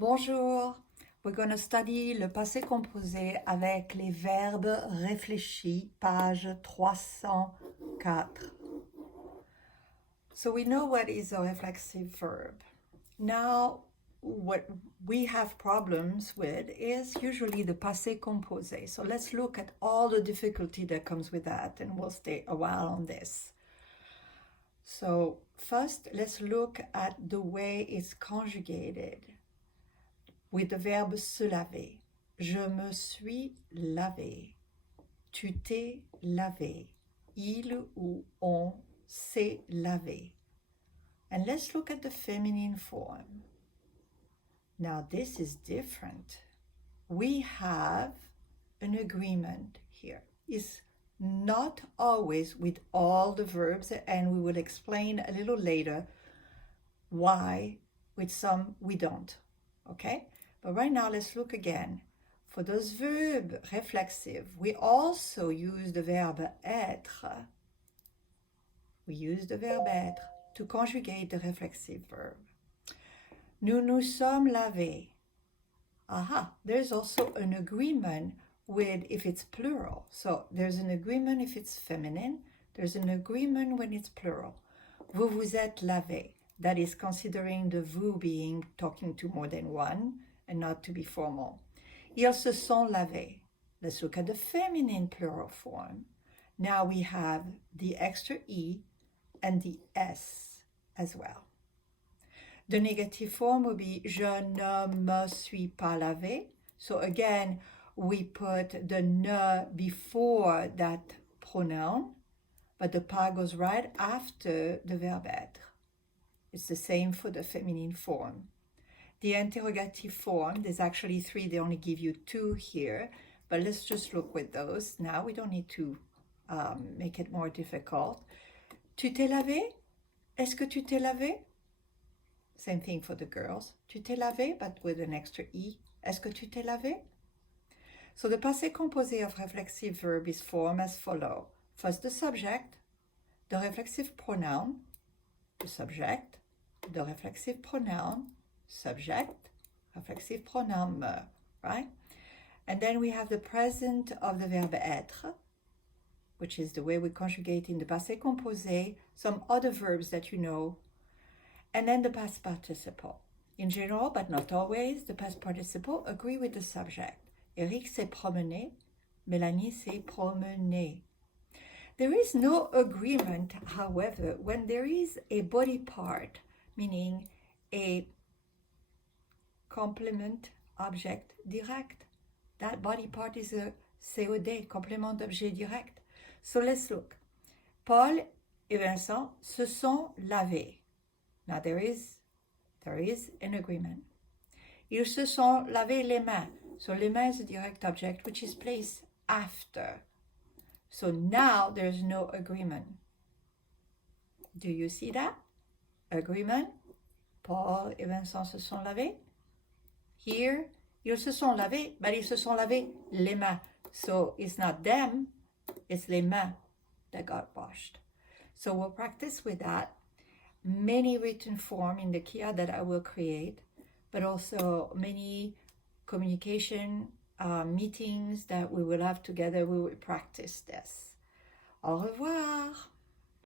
Bonjour, we're going to study le passé composé avec les verbes réfléchis, page 304. So we know what is a reflexive verb. Now, what we have problems with is usually the passé composé. So let's look at all the difficulty that comes with that, and we'll stay a while on this. So first, let's look at the way it's conjugated. With the verbe se laver. Je me suis lavé. Tu t'es lavé. Il ou on s'est lavé. And let's look at the feminine form. Now this is different. We have an agreement here. It's not always with all the verbs, and we will explain a little later why with some we don't. Okay? But right now, let's look again. For those verbs reflexive, we also use the verb être. We use the verb être to conjugate the reflexive verb. Nous nous sommes lavés. Aha, there's also an agreement with if it's plural. So there's an agreement if it's feminine. There's an agreement when it's plural. Vous vous êtes lavés. That is considering the vous being talking to more than one and not to be formal. Ils se sont lavés. Let's look at the feminine plural form. Now we have the extra E and the S as well. The negative form will be je ne me suis pas lavé. So again, we put the ne before that pronoun, but the pas goes right after the verb être. It's the same for the feminine form. The interrogative form, there's actually three, they only give you two here, but let's just look with those. Now we don't need to make it more difficult. Tu t'es lavé? Est-ce que tu t'es lavé? Same thing for the girls. Tu t'es lavé, but with an extra E. Est-ce que tu t'es lavé? So the passé composé of reflexive verb is formed as follows. First the subject, the reflexive pronoun, the subject, the reflexive pronoun, subject, reflexive pronoun me, right? And then we have the present of the verb être, which is the way we conjugate in the passé composé, some other verbs that you know, and then the past participle. In general, but not always, the past participle agree with the subject. Eric s'est promené, Mélanie s'est promenée. There is no agreement, however, when there is a body part, meaning a complement object direct. That body part is a COD, complément d'objet direct. So let's look. Paul et Vincent se sont lavés. Now there is an agreement. Ils se sont lavés les mains. So les mains is a direct object which is placed after. So now there's no agreement. Do you see that? Agreement. Paul et Vincent se sont lavés. Here, ils se sont lavés, but ils se sont lavés les mains. So it's not them, it's les mains that got washed. So we'll practice with that. Many written form in the Kia that I will create, but also many communication meetings that we will have together. We will practice this. Au revoir.